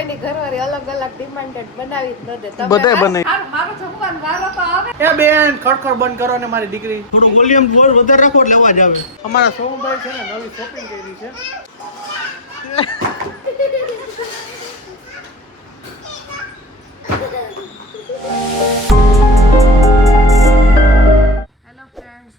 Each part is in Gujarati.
કોઈની ઘરવાળી અલગ અલગ ડિમાન્ડેડ બનાવી જ ન દે. બધાય બનાવી. મારો જમવાનો વારો તો આવે. એ બેન ખડખડ બંધ કરો ને મારી દીકરી. થોડું વોલ્યુમ વધારે રાખો એટલે અવાજ આવે. અમારા સોમભાઈ છે ને નવી શોપિંગ કરી છે.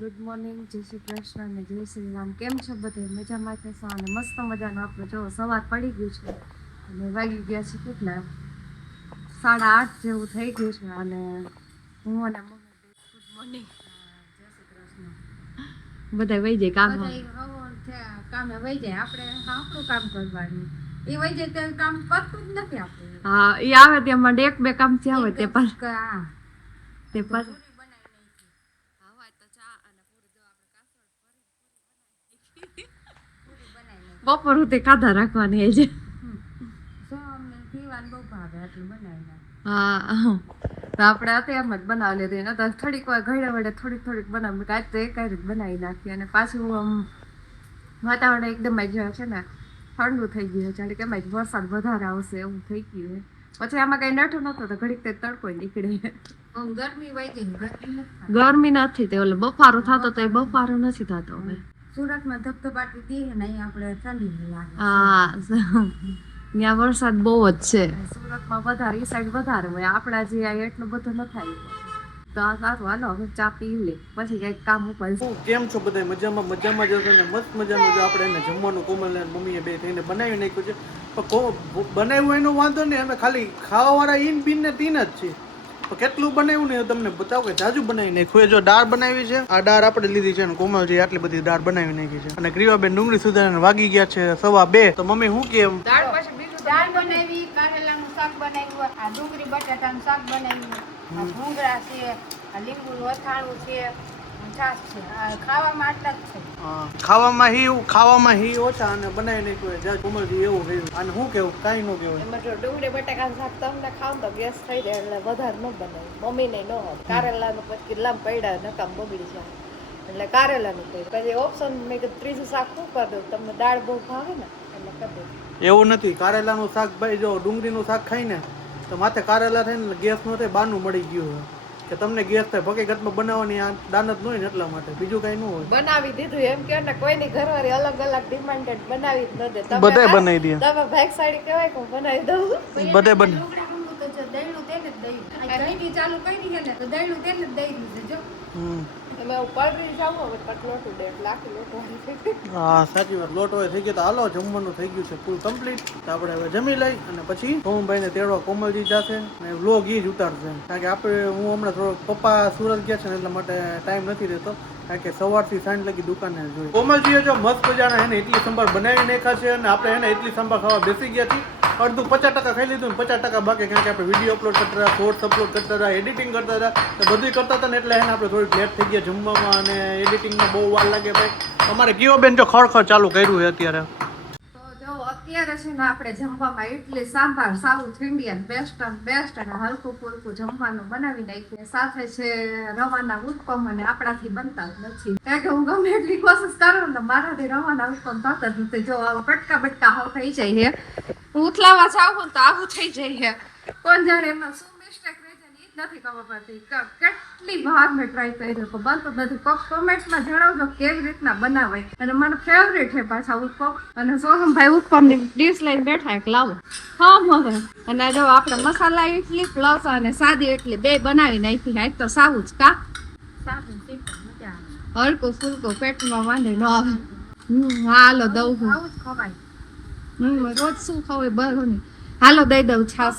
ગુડ મોર્નિંગ, જય શ્રી કૃષ્ણ અને જય શ્રી રામ. કેમ છો બધે? મજામાં છે? અને મસ્ત મજાનું આપણે જો સવાર પડી ગયું છે અને વાગી ગયા છે કેટલા 8:30 જેવું થઈ ગયું છે અને હું અને મમ્મી ગુડ મોર્નિંગ, જય શ્રી કૃષ્ણ. બધા વહી જાય કામે વહી જાય, આપણે આપણું કામ કરવાનું. એ વહી જાય તે કામ કરતું જ નથી આપણે. હા, એ આવે ત્યાં એક બે કામ થયા હોય તે પર તે પર બપોર સુધી કાઢા રાખવાની છે. હા, તો આપણે અત્યારમાં જ બનાવી લીધી ને તો થોડીક વાર ઘડે વડે થોડીક બનાવી કાંઈ તો એક રીતે બનાવી નાખી. અને પાછું વાતાવરણ એકદમ જ છે ને ઠંડુ થઈ ગયું છે, કે એમાં વરસાદ વધારે આવશે એવું થઈ ગયું. પછી આમાં કઈ નઠું નહોતું તો ઘડીક તે તડકો નીકળે. ગરમી નથી તે ઓલે બફારો થતો તો એ બફારો નથી થતો હવે. સુરતમાં ધબધબાટી દઈએ ને અહીંયા આપણે ઠંડી લાગે. હા, ત્યાં વરસાદ બહુ જ છે. સુરતમાં વધારે એ સાઈડ વધારે હોય, આપણા જે એટલું બધું ન થાય. તો સારું, હાલો હવે ચા પી લે પછી કઈક કામ ઉપર. કેમ છો બધા? મજામાં જશો ને મસ્ત મજાનું જો આપણે એને જમવાનું કોમલ ને મમ્મીએ બે થઈને બનાવી નાખ્યું છે. પણ બનાવ્યું એનો વાંધો નહીં, અમે ખાલી ખાવાવાળા ઈન બીન ને તીન જ છે. તો કેટલું બનાવ્યું ને તમને બતાવો કે જાજુ બનાવી નાખ્યું. જો દાળ બનાવી છે, આ દાળ આપણે લીધી છે અને કોમલજી આટલી બધી દાળ બનાવી નાખી છે. અને ગ્રીવાબેન ડુંગળી સુધારીને વાગી ગયા છે 2:15. તો મમ્મી શું કેમ દાળ પછી બીજું દાળ બનાવી, કારેલાનું શાક બનાવ્યું, આ ડુંગળી બટાટાનું શાક બનાવ્યું, આ ભૂંગળા છે, આ લીંબુનું અથાણું છે, છાશ છે. ખાવામાં આટલા જ છે. ખાવામાં હી ઓછા અને બનાવી નાખ્યું જ્યાં કોમલજી એવું થયું. અને શું કેવું? કાંઈ ન કેવું. એમાં જો ડુંગળી બટાકાનું શાક તમને ખાવ તો ગેસ થઈ જાય એટલે વધારે ન બનાવ્યું. મમ્મીને ન હોય કારેલાનું પછી લાંબ પડ્યા નકામ બગડી જાય એટલે કારેલાનું કર્યું. પછી ઓપ્શન મેં કીધું ત્રીજું શાક શું કરી દઉં, તમને દાળ બહુ ભાવે ને એટલે કરી દઉં. એવું નથી, કારેલાનું શાક ભાઈ જો ડુંગળીનું શાક ખાઈને તો માથે કારેલા થઈને ગેસ નો થાય બાનું મળી ગયું કે તમને ગેસ થાય. હકીકતમાં બનાવવાની આ દાનત ન હોય ને એટલા માટે, બીજું કઈ ન હોય. બનાવી દીધું એમ કે ને કોઈની ઘરવાળી અલગ અલગ ડિમાન્ડેડ બનાવી જ ન દે. બધાય બનાવી દે. તમે ભાઈ સાડી કહેવાય કે હું બનાવી દઉં. બધાય બને. ચાલુ કરી ને તો દહીંનું તેને જ દઈ દીધું જો. એમાં પલરી જાવ હવે કટલોટું દે લાખી લોટો. હા સાચી વાત, લોટ હોય થઈ ગયો. તો હાલો જમવાનું થઈ ગયું છે ફૂલ કમ્પ્લીટ. તો આપણે હવે જમી લઈ અને પછી સોમભાઈ ને તેડવા કોમલજી જશે અને વ્લોગ ઈ જ ઉતારશે. કારણ કે આપણે હું હમણાં થોડો પપ્પા સુરત ગયા છે ને એટલા માટે ટાઈમ નથી રહેતો. કારણ કે સવારથી સાંજ લગી દુકાને જોઈ. કોમલજીએ જો મસ્ત મજાના એને ઇડલી સંભાર બનાવી નાખ્યા છે અને આપણે એને ઇડલી સંભાર ખાવા બેસી ગયા છીએ. અડધું 50% ખાઈ લીધું ને 50% બાકી. કારણ કે આપણે વિડીયો અપલોડ કરતા હતા, શોર્ટ્સ અપલોડ કરતા હતા, એડિટિંગ કરતા હતા, તો બધું કરતા હતા ને એટલે એને આપણે થોડીક લેટ થઈ ગયા જમવામાં અને એડિટિંગમાં બહુ વાર લાગે ભાઈ. અમારે કયો બેન જો ખડખડ ચાલુ કર્યું છે અત્યારે. તો જો અત્યારે છે ને આપણે જમવામાં idli sambar south Indian best અને હલકું ફૂલકું જમવાનું બનાવી નાખ્યું. સાથે છે રવાના ઉત્પમ અને આપણાથી બનતા જ નથી. કારણ કે હું ગમે એટલી કોશિશ કરું ને મારાથી રવાના ઉત્પમ થતા જ નથી. જો કટકા બટકા હાવ થઈ જાય છે. ઉથલાવા જાવ તો આવું થઈ જાય છે. કોણ જાણે એમાં શું મિસ્ટેક રહી જાય એ જ નથી ખબર પડતી. કેટલી વાર મેં ટ્રાય કર્યો પણ બનતું નથી. કોમેન્ટમાં જણાવજો કેવી રીતના બનાવાય. અને મને ફેવરેટ છે પાછા ઉત્પમ. અને સોહમભાઈ ઉત્પમની ડીશ લઈને બેઠા એક લાવો હવે. અને જો આપણે મસાલા ઇડલી પ્લસ અને સાદી ઇડલી બે બનાવી નાખી. આજ તો સાવું જ કા સાવું મજા આવે. હલકું ફૂલકું પેટમાં વાંધે ન આવે. હાલો દઉં હું આવું જ ખવાય. રોજ શું ખાવ બરો નહીં. હાલો દઈ દઉં છાસ.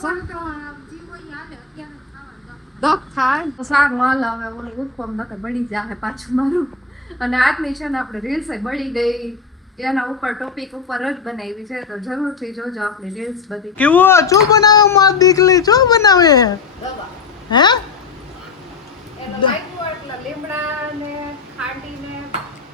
થાય સારું હાલ હવે ઓલું ઉત્પમ નકર બળી જાય પાછું મારું. અને આજની છે ને આપણે રીલ્સ બળી ગઈ એના ઉપર ટોપિક ઉપર જ બનાવી છે. તો જરૂરથી જોજો આપણી રીલ્સ બધી. કેવું શું બનાવે મારી દીકરી? શું બનાવે હે? એનો લાગ્યું એટલે લીમડા ને ખાંડી ને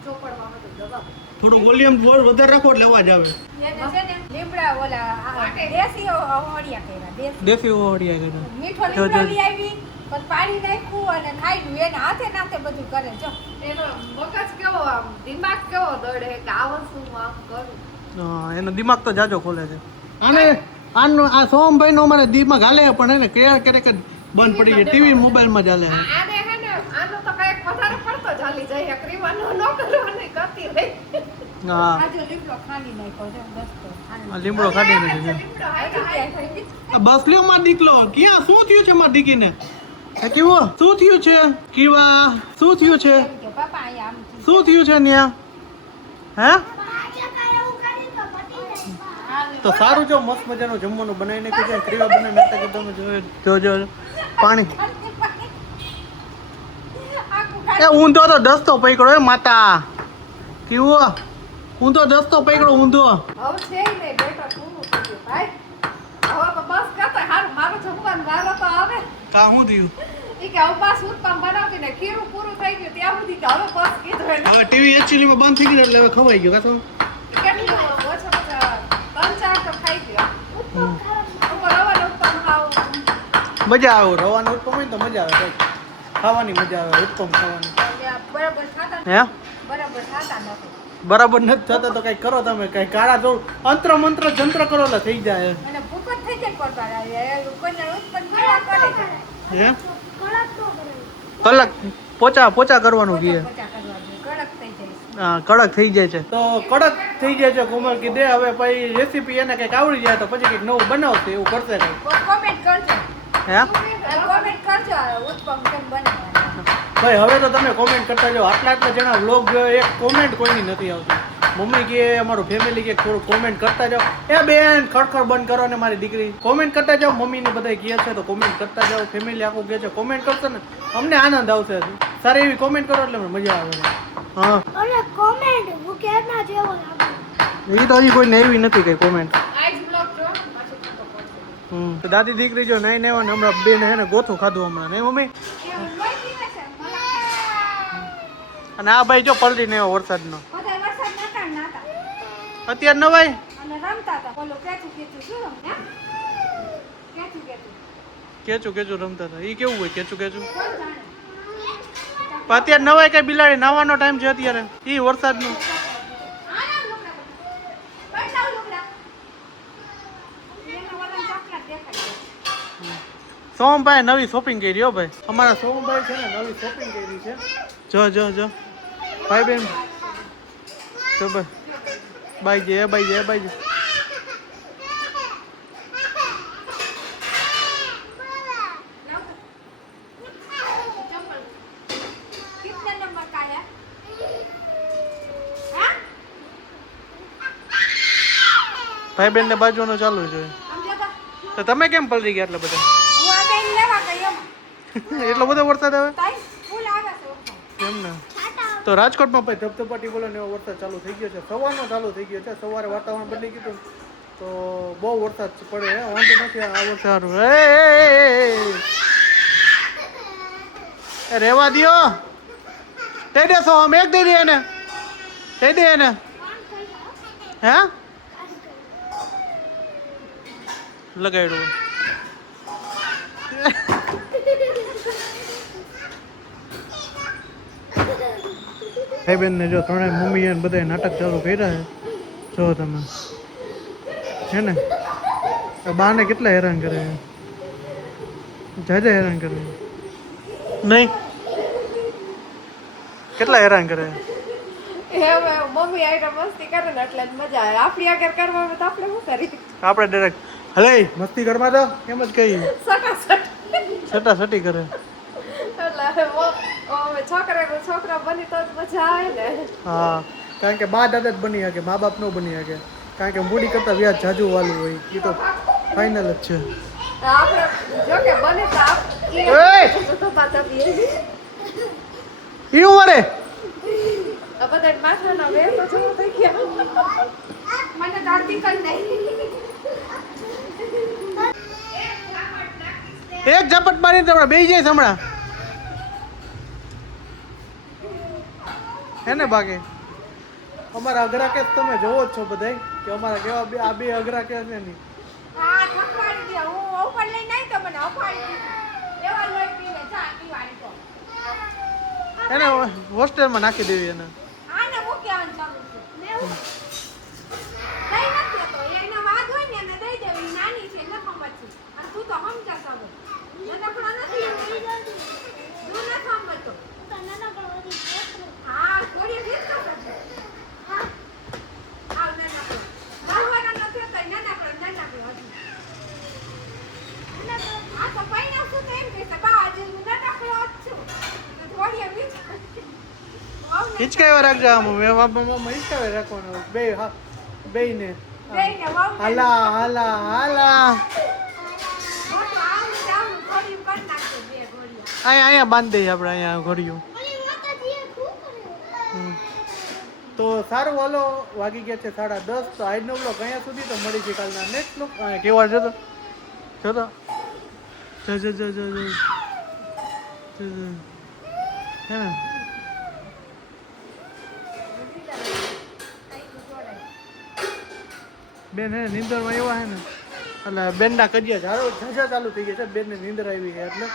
ચોપડવા હતું દવા. થોડું વોલ્યુમ વધારે રાખો એટલે અવાજ આવે. એને છે ને લીમડા ઓલા દેશી ઓહળિયા કર્યા. દેશી ઓહળિયા કર્યા. મીઠો લીમડો લઈ આવી પછી પાણી નાખ્યું અને ખાઈ એને હાથે નાથે બધું કરે. જો એનો મગજ કેવો આમ દિમાગ કેવો દોડે કે આ વસ્તુ હું આમ કરું. હા, એનો દિમાગ તો જાજો ખોલે છે. અને આનો આ સોમભાઈ નો અમારે દીમાં ગાલે પણ એને ક્યારેક ક્યારેક બંધ પડી જાય ટીવી મોબાઈલમાં ચાલે આને હે ને આનો તો કઈક વધારે પડતો ચાલી જાય ક્રીવાનો ન કરવાની કરતી રહી હા આજે લીમડો ખાલી નાખ્યો છે દસ્તો આ લીમડો કાઢી નાખ્યો આ બસલ્યો માં દીકલો ક્યાં શું થયું છે માં દીકીને આ કેવો શું થયું છે કેવા શું થયું છે કે પપ્પા અહીંયા આમ શું થયું છે ન્યા હે તો સારું જો મસ્ત મજાનું જમવાનું બનાવીને કે ક્રીવા બનાવી નાખતા કે તમે જોજો પાણી એ ઊંધો તો દસ્તો પકડો એ માતા કેવો ઊંધો દસ્તો પકડો ઊંધો હવે છે ને બેટા પૂરું થઈ ગયું ભાઈ હવે તો બસ કરતા હારું મારો જમવાનું વારો તો આવે કા હું થયું ઈ કે હવે પાસ ઉત્પમ બનાવતી ને ખીરું પૂરું થઈ ગયું ત્યાં સુધી કે હવે બસ કીધું એને હવે ટીવી એકચ્યુઅલી માં બંધ થઈ ગયું એટલે હવે ખવાઈ ગયું કાતો કેટલું ઓછા ઓછા 3-4 તો ખાઈ ગયો ઉપર રવાનો ઉત્પમ ખાવું મજા આવે રવાનો ઉત્પમ હોય ને તો મજા આવે કઈ ખાવાની મજા આવે ઉત્પમ ખાવાની બરાબર ખાતા હે બરાબર ખાતા નથી બરાબર નથી થતા તો કઈ કરો તમે કઈ કાળા જો અંત્ર મંત્ર જંત્ર કરો એટલે થઈ જાય અને ભૂખ જ થઈ જાય પડતા કોઈને ઉત્પન્ન કેવા કરે છે હે કલાક પોચા કરવાનું કહે પચા કરવાનું કડક થઈ જાય હા કડક થઈ જાય છે તો કડક થઈ જાય છે કોમલ કે દે હવે પછી રેસીપી એને કઈક આવડી જાય તો પછી કઈક નવું બનાવશે એવું કરશે કઈ કોમેન્ટ કરજો હે કોમેન્ટ કરજો ઉત્પમ કેમ બનાવવાનું ભાઈ હવે તો તમે કોમેન્ટ કરતા જાઓ આટલા જણા વ્લોગ એક કોમેન્ટ કોઈની નથી આવતી મમ્મી કે અમારું ફેમિલી કે થોડું કોમેન્ટ કરતા જાઓ એ બેન ખડખડ બંધ કરો ને મારી દીકરી કોમેન્ટ કરતા જાઓ મમ્મીને બધા કહે છે તો કોમેન્ટ કરતા જાઓ ફેમિલી આખું કહે છે કોમેન્ટ કરશો ને અમને આનંદ આવશે સારી એવી કોમેન્ટ કરો એટલે અમને મજા આવે હા અરે કોમેન્ટ હું કેના જેવો લાગે એ તો હજી કોઈને એવી નથી કઈ કોમેન્ટ આજ બ્લોગ જો પાછું ફોટો પડશે તો દાદી દીકરી જો નહીં ને હમણાં બેન હે ને ગોથું ખાધું હમણાં નહીં મમ્મી અને આ ભાઈ જો પલટી ને વરસાદનો બધા વરસાદ નતા નાતા અત્યારે નવાય અને રમતા હતા બોલો કેચું શું રમ કેચું રમતા હતા એ કેવું હોય કેચું કોણ જાણે પણ અત્યારે નવાય કઈ બિલાડી નાવાનો ટાઈમ છે અત્યારે એ વરસાદનો આના લોકડા બતાવ લોકડા એના વાળા ચોકલેટ દેખાય સોમભાઈ નવી શોપિંગ કરી હો ભાઈ અમારા સોમભાઈ છે ને નવી શોપિંગ કરી છે જો ભાઈ બેન તો બાઈ જે कितने नंबर का है हाँ ભાઈ બેન ને બાજુનો ચાલુ છે हम जगह તો તમે કેમ પલરી ગયા એટલા બધા वो आ गई लेवा गई हम એટલો બધો વરસાદ આવે ताई फूल आ गया से કેમ ને તો રાજકોટમાં ભાઈ ધબધબાટી બોલો ને એવો વરસાદ ચાલુ થઈ ગયો છે સવારનો ચાલુ થઈ ગયો છે સવારે વાતાવરણ બદલી ગયું તો બહુ વરસાદ પડે વાંધો નથી આ વરસાદ સારું એ રેવા દ્યો દઈ દેશો આમ એક દઈ દે એને હે લગાડ્યું ભાઈ બેન ને જો ત્રણેય મમ્મી ને બધા નાટક ચાલુ કર્યા છે જો તમે છે ને બાને કેટલા હેરાન કરે જાજા હેરાન કરે નહીં કેટલા હેરાન કરે હવે મમ્મી આઈને મસ્તી કરે ને એટલે જ મજા આવે આપણી આગળ કરવામાં તો આપણે શું કરી આપણે ડાયરેક્ટ હલે મસ્તી કરવા તો એમ જ કહી સટાસટ સટી કરે એટલે હવે છોકરા બની તો જ મજા આવે ને હા કારણ કે બા દાદા જ બની શકે મા બાપ નો બની શકે કારણ કે મૂડી કરતા વ્યાજ જાજુ વાલું હોય એ તો ફાઇનલ જ છે આપણે જો કે બને તો ઈ ઉમરે આ બધા માથાનો વેર તો જોવો થઈ ગયા મને દર્દી કર નહીં એક ઝપટ મારીને તમને બેસી જાય હમણાં હે ને બાકી અમારા અઘરા કેસ તમે જોવો જ છો બધાય કે અમારા કેવા આ બે અઘરા કેસ ને નહીં હા થકવાડી દે હું ઉપર લઈ નહીં તો મને અફાડી દીધી એવા લોહી પીને ચા પીવાની તો એને હોસ્ટેલમાં નાખી દેવી એને આને મૂક્યાવાનું ચાલુ છે લઈ નથી તો એના વાદ હોય ને એને દઈ દેવી નાની હિચકાવ્યા રાખજો આમ હિચકાવે રાખવાનો બે હા બે ને બેયને વહુ હાલા હાલા હાલા મોટું આવું જાવું ઘોડિયું કરી નાખજો બે ઘોડિયા અહીંયા બાંધી દઈએ આપણે અહીંયા ઘોડિયું ઓલી માતાજીએ શું કર્યું? તો સારું હાલો વાગી ગયા છે 10:30 તો આજનો બ્લોગ અહીંયા સુધી તો મળી છે કાલના નેક્સ્ટ બ્લોગ કેવા છે તો હે ને બેન હે નીંદરમાં એવા હે ને એટલે બેનના કજિયા ઝાઝા ચાલુ થઈ ગયા છે બેનને નીંદર આવી છે એટલે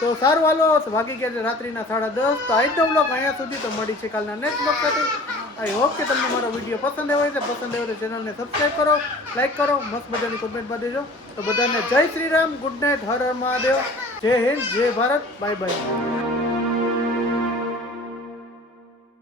તો સારું હાલો વાગી ગયા છે રાત્રિના 10:30 તો આજનો બ્લોગ અહીંયા સુધી તો મળી છે કાલના નેક્સ્ટ બ્લોગ સાથે આઈ હોપ કે તમને મારો વિડીયો પસંદ આવ્યો છે પસંદ આવ્યો તો ચેનલને સબસ્ક્રાઈબ કરો લાઈક કરો મસ્ત મજાની કોમેન્ટમાં દેજો તો બધાને જય શ્રી રામ ગુડ નાઇટ હર હર મહાદેવ જય હિન્દ જય ભારત બાય બાય